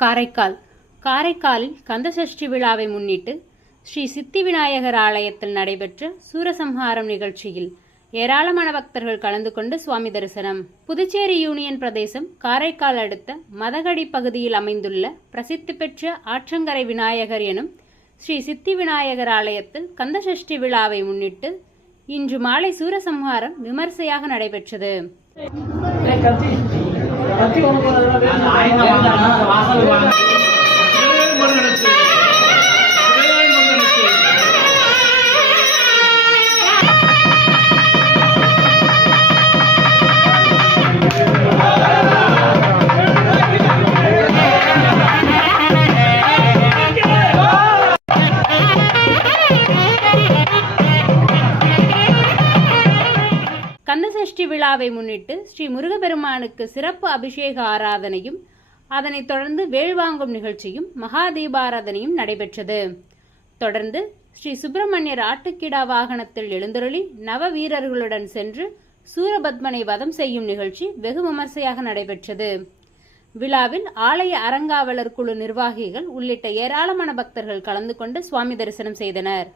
காரைக்காலில் கந்தசஷ்டி விழாவை முன்னிட்டு ஸ்ரீ சித்தி விநாயகர் ஆலயத்தில் நடைபெற்ற சூரசம்ஹாரம் நிகழ்ச்சியில் ஏராளமான பக்தர்கள் கலந்து கொண்டு சுவாமி தரிசனம். புதுச்சேரி யூனியன் பிரதேசம் காரைக்கால் அடுத்த மதகடி பகுதியில் அமைந்துள்ள பிரசித்தி பெற்ற ஆற்றங்கரை விநாயகர் எனும் ஸ்ரீ சித்தி விநாயகர் ஆலயத்தில் கந்தசஷ்டி விழாவை முன்னிட்டு இன்று மாலை சூரசம்ஹாரம் விமர்சையாக நடைபெற்றது. கந்தசஷ்டி விழாவை முன்னிட்டு ஸ்ரீ முருகப்பெருமானுக்கு சிறப்பு அபிஷேக ஆராதனையும் அதனைத் தொடர்ந்து வேள்வாங்கும் நிகழ்ச்சியும் மகா தீபாராதனையும் நடைபெற்றது. தொடர்ந்து ஸ்ரீ சுப்பிரமணியர் ஆட்டுக்கிடா வாகனத்தில் எழுந்தருளி நவ வீரர்களுடன் சென்று சூரபத்மனை வதம் செய்யும் நிகழ்ச்சி வெகு விமர்சையாக நடைபெற்றது. விழாவில் ஆலய அறங்காவலர் குழு நிர்வாகிகள் உள்ளிட்ட ஏராளமான பக்தர்கள் கலந்து கொண்டு சுவாமி தரிசனம் செய்தனர்.